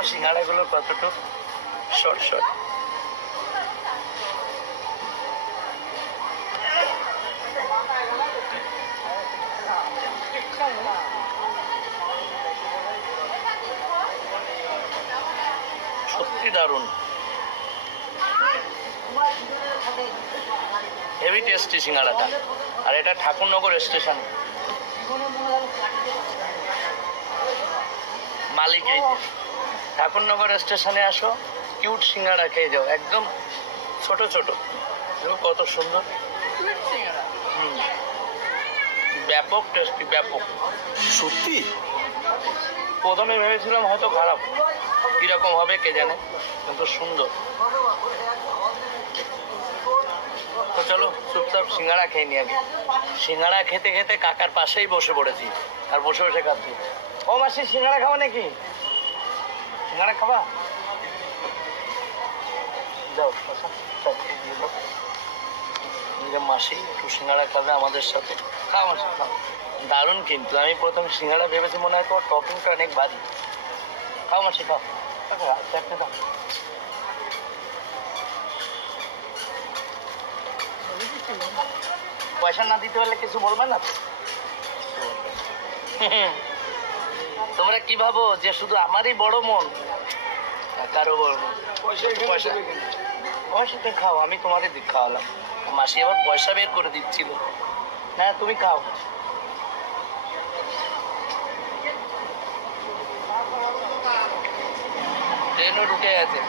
দেখো সিঙ্গাড়াগুলো কতটুকু short short. সত্যি দারুণ, হেভি টেস্টি সিঙ্গাড়াটা। আর এটা ঠাকুরনগর স্টেশন, মালিক এই ঠাকুরনগর স্টেশনে আসো, কিউট সিঙ্গাড়া খেয়ে যাও, একদম ছোট ছোট, দেখো কত সুন্দর। ব্যাপক টেস্টি, ব্যাপক সত্যি। প্রথমে ভেবেছিলাম হয়তো খারাপ, কিরকম হবে কে জানে, কিন্তু সুন্দর। তো চলো চুপচাপ সিঙ্গাড়া খেয়ে নি আগে। সিঙ্গাড়া খেতে খেতে কাকার পাশেই বসে পড়েছি, আর বসে বসে খাচ্ছি। ও মাসি, সিঙ্গাড়া খাওয়া নাকি? সিঙ্গাড়া খাবা? যাও মাসি একটু সিঙ্গাড়া খাবে আমাদের সাথে। খাও মাসি খাও, দারুণ। কিন্তু আমি প্রথমে সিঙ্গাড়া ভেবেছি মনে হয় তোমার টপিংটা অনেক ভারী। খাও মাসি খাও, চারটে দাও। পয়সা না দিতে পারলে কিছু বলবে না? তোমরা কি ভাবো যে শুধু আমারই বড় মন? কারো বড় মন? পয়সা পয়সাতে খাও, আমি তোমারই দিক খাওয়ালাম। মাসি আবার পয়সা বের করে দিচ্ছিল। হ্যাঁ তুমি খাও। ট্রেনও ঢুকে গেছে।